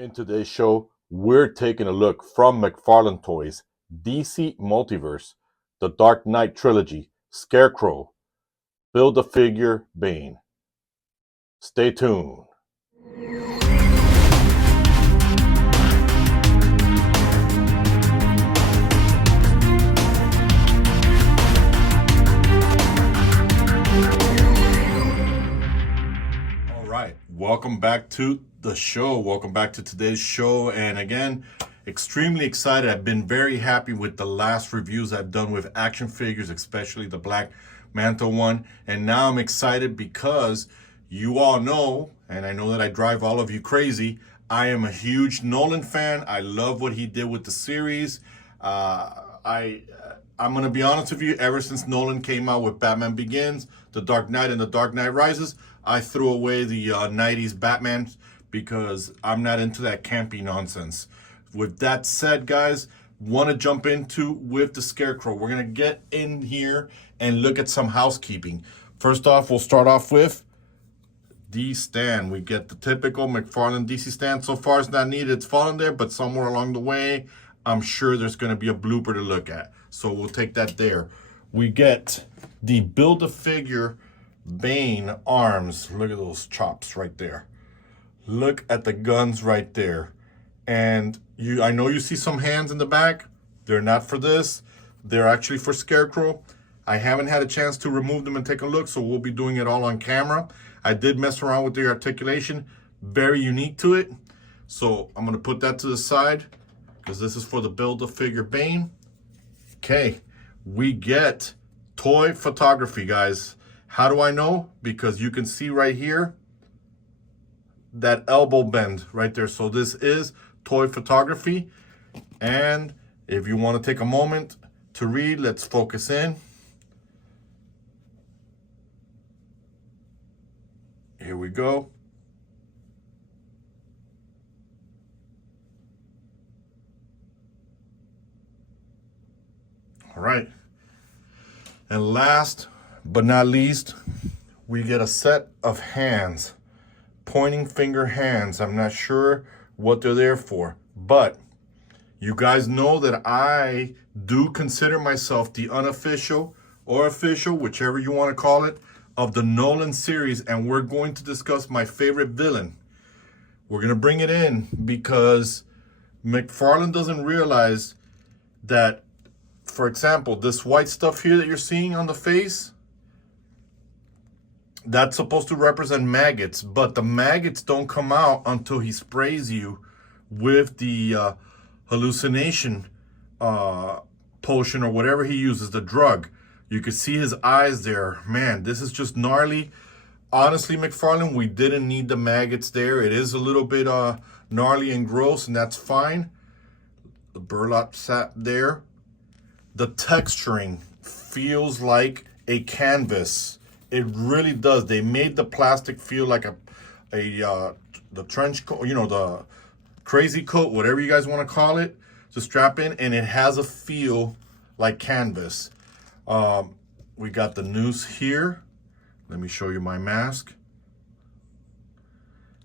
In today's show, we're taking a look from McFarlane Toys, DC Multiverse, the Dark Knight Trilogy, Scarecrow, Build-A-Figure, Bane. Stay tuned. All right, welcome back to the show. Welcome back to today's show. And again, extremely excited. I've been very happy with the last reviews I've done with action figures, especially the Black Manta one. And now I'm excited because you all know, and I know that I drive all of you crazy, I am a huge Nolan fan. I love what he did with the series. I'm going to be honest with you, ever since Nolan came out with Batman Begins, The Dark Knight, and The Dark Knight Rises, I threw away the 90s Batman because I'm not into that campy nonsense. With that said, guys, want to jump into with the Scarecrow. We're going to get in here and look at some housekeeping. First off, we'll start off with the stand. We get the typical McFarlane DC stand. So far, it's not needed. It's fallen there, but somewhere along the way, I'm sure there's going to be a blooper to look at. So we'll take that there. We get the Build-A-Figure Bane arms. Look at those chops right there. Look at the guns right there. And I know you see some hands in the back. They're not for this. They're actually for Scarecrow. I haven't had a chance to remove them and take a look, so we'll be doing it all on camera. I did mess around with the articulation. Very unique to it. So I'm going to put that to the side because this is for the Build-A-Figure Bane. Okay, we get toy photography, guys. How do I know? Because you can see right here that elbow bend right there. So this is toy photography. And if you want to take a moment to read, let's focus in. Here we go. All right. And last but not least, we get a set of hands, pointing finger hands. I'm not sure what they're there for, but you guys know that I do consider myself the unofficial or official, whichever you want to call it, of the Nolan series, and we're going to discuss my favorite villain. We're going to bring it in because McFarlane doesn't realize that, for example, this white stuff here that you're seeing on the face, that's supposed to represent maggots, but the maggots don't come out until he sprays you with the hallucination potion or whatever he uses, the drug. You can see his eyes there. Man, this is just gnarly. Honestly, McFarlane, we didn't need the maggots there. It is a little bit gnarly and gross, and that's fine. The burlap sat there. The texturing feels like a canvas. It really does. They made the plastic feel like the trench coat, you know, the crazy coat, whatever you guys want to call it, to strap in, and it has a feel like canvas. We got the noose here. Let me show you my mask.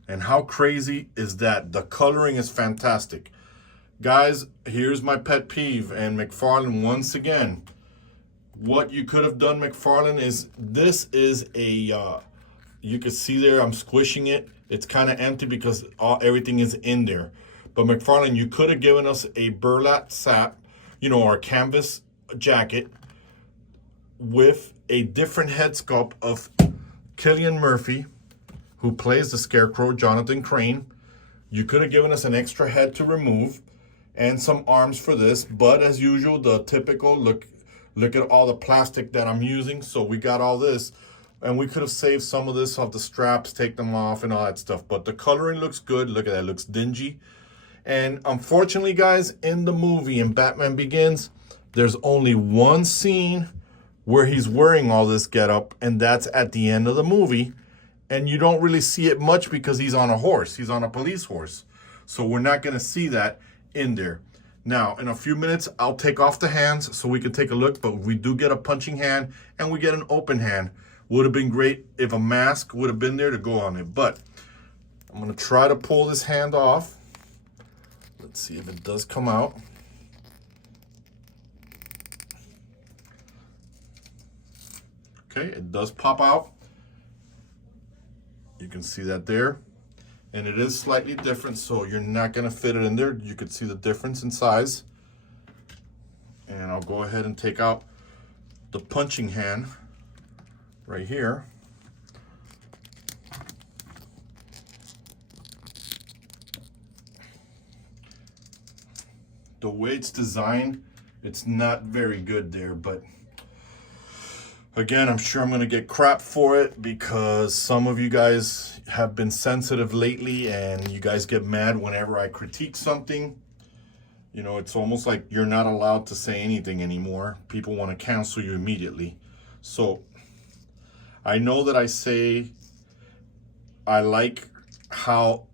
And how crazy is that? The coloring is fantastic. Guys, here's my pet peeve, and McFarlane, once again, what you could have done, McFarlane, is this is a, you can see there, I'm squishing it. It's kind of empty because everything is in there. But McFarlane, you could have given us a burlap sack, you know, our canvas jacket with a different head sculpt of Cillian Murphy, who plays the Scarecrow, Jonathan Crane. You could have given us an extra head to remove and some arms for this, but as usual, the typical look at all the plastic that I'm using. So we got all this, and we could have saved some of this off the straps, take them off and all that stuff. But the coloring looks good. Look at that, it looks dingy. And unfortunately, guys, in the movie, in Batman Begins, there's only one scene where he's wearing all this getup, and that's at the end of the movie. And you don't really see it much because he's on a horse. He's on a police horse. So we're not going to see that in there. Now, in a few minutes, I'll take off the hands so we can take a look, but we do get a punching hand and we get an open hand. Would have been great if a mask would have been there to go on it, but I'm going to try to pull this hand off. Let's see if it does come out. Okay, it does pop out. You can see that there. And it is slightly different, so you're not gonna fit it in there. You could see the difference in size. And I'll go ahead and take out the punching hand right here. The way it's designed, it's not very good there, but again, I'm sure I'm gonna get crap for it because some of you guys have been sensitive lately and you guys get mad whenever I critique something. You know, it's almost like you're not allowed to say anything anymore. People want to cancel you immediately. So I know that I say I like how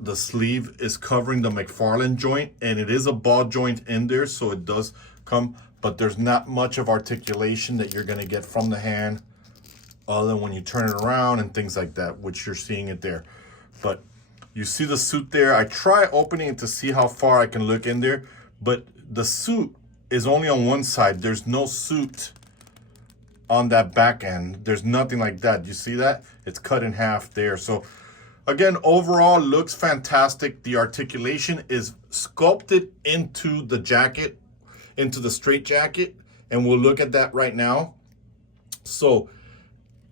the sleeve is covering the McFarlane joint, and it is a ball joint in there, so it does come, but there's not much of articulation that you're going to get from the hand other than when you turn it around and things like that, which you're seeing it there. But you see the suit there. I try opening it to see how far I can look in there, but the suit is only on one side. There's no suit on that back end. There's nothing like that. You see that? It's cut in half there. So again, overall looks fantastic. The articulation is sculpted into the jacket, into the straight jacket, and we'll look at that right now. So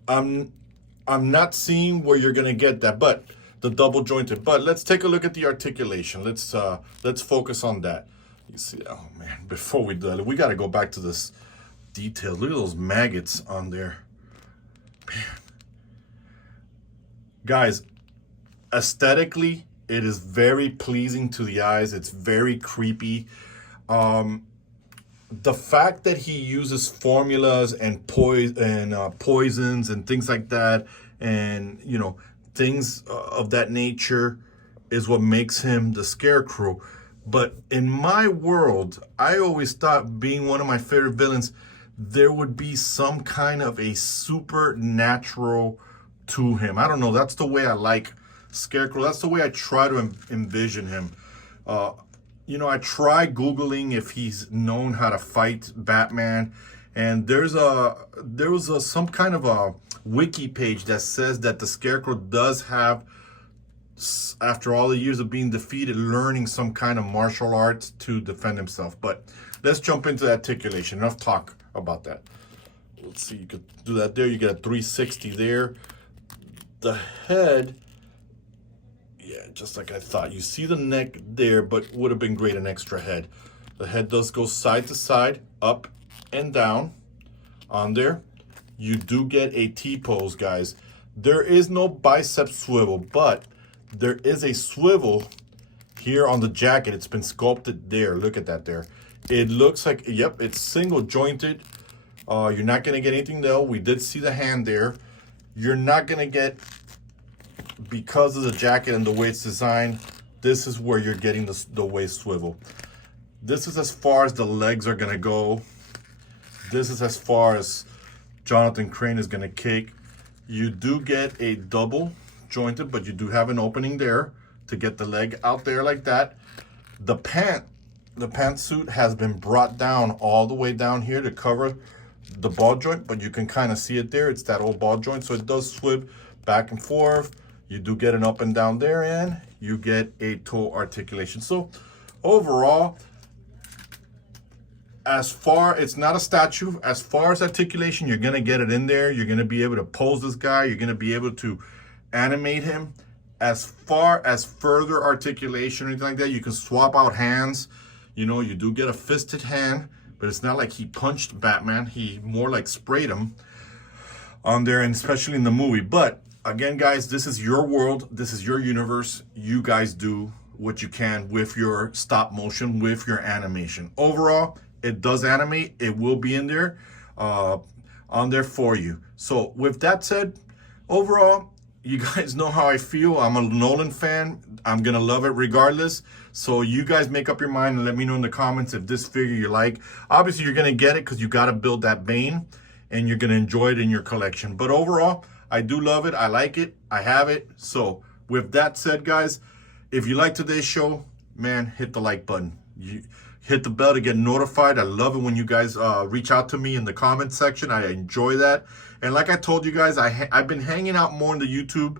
I'm not seeing where you're gonna get that, but the double jointed. But let's take a look at the articulation. Let's focus on that. You see, oh man, before we do that, we gotta go back to this detail. Look at those maggots on there. Man. Guys, aesthetically, it is very pleasing to the eyes. It's very creepy. The fact that he uses formulas and poisons and things like that, and you know, things of that nature is what makes him the Scarecrow. But in my world, I always thought, being one of my favorite villains, there would be some kind of a supernatural to him. I don't know. That's the way I like Scarecrow. That's the way I try to envision him. You know, I try Googling if he's known how to fight Batman, and there was some kind of a wiki page that says that the Scarecrow does have, after all the years of being defeated, learning some kind of martial arts to defend himself. But let's jump into the articulation. Enough talk about that. Let's see, you could do that there. You get a 360 there. The head, yeah, just like I thought. You see the neck there, but would have been great an extra head. The head does go side to side, up and down on there. You do get a T-pose, guys. There is no bicep swivel, but there is a swivel here on the jacket. It's been sculpted there. Look at that there. It looks like, yep, it's single jointed. You're not going to get anything though. We did see the hand there. You're not going to get, because of the jacket and the way it's designed, this is where you're getting the waist swivel. This is as far as the legs are going to go. This is as far as Jonathan Crane is going to kick. You do get a double jointed, but you do have an opening there to get the leg out there like that. The pantsuit has been brought down all the way down here to cover the ball joint, but you can kind of see it there. It's that old ball joint, so it does swip back and forth. You do get an up and down there, and you get a toe articulation. So overall, it's not a statue. As far as articulation, you're gonna get it in there. You're gonna be able to pose this guy. You're gonna be able to animate him. As far as further articulation or anything like that, you can swap out hands. You know, you do get a fisted hand, but it's not like he punched Batman. He more like sprayed him on there, and especially in the movie. But again, guys, this is your world. This is your universe. You guys do what you can with your stop motion, with your animation. Overall, it does animate. It will be in there, on there for you. So with that said, overall, you guys know how I feel. I'm a Nolan fan. I'm gonna love it regardless. So you guys make up your mind and let me know in the comments if this figure you like. Obviously, you're gonna get it because you gotta build that Bane, and you're gonna enjoy it in your collection. But overall, I do love it. I like it. I have it. So with that said, guys, if you like today's show, man, hit the like button. You hit the bell to get notified. I love it when you guys reach out to me in the comment section. I enjoy that. And like I told you guys, I've been hanging out more in the YouTube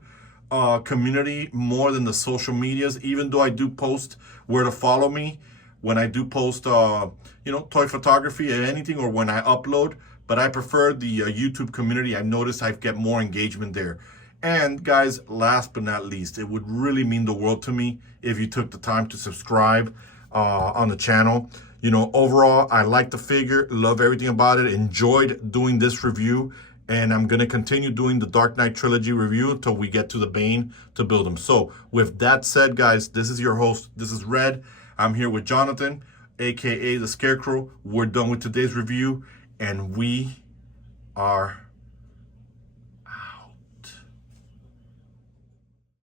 community more than the social medias, even though I do post where to follow me when I do post, toy photography or anything, or when I upload. But I prefer the YouTube community. I've noticed I get more engagement there. And guys, last but not least, it would really mean the world to me if you took the time to subscribe on the channel. Overall, I like the figure, love everything about it, enjoyed doing this review, and I'm going to continue doing the Dark Knight Trilogy review until we get to the Bane to build them. So with that said, guys, this is your host. This is Red. I'm here with Jonathan, aka the Scarecrow. We're done with today's review, and we are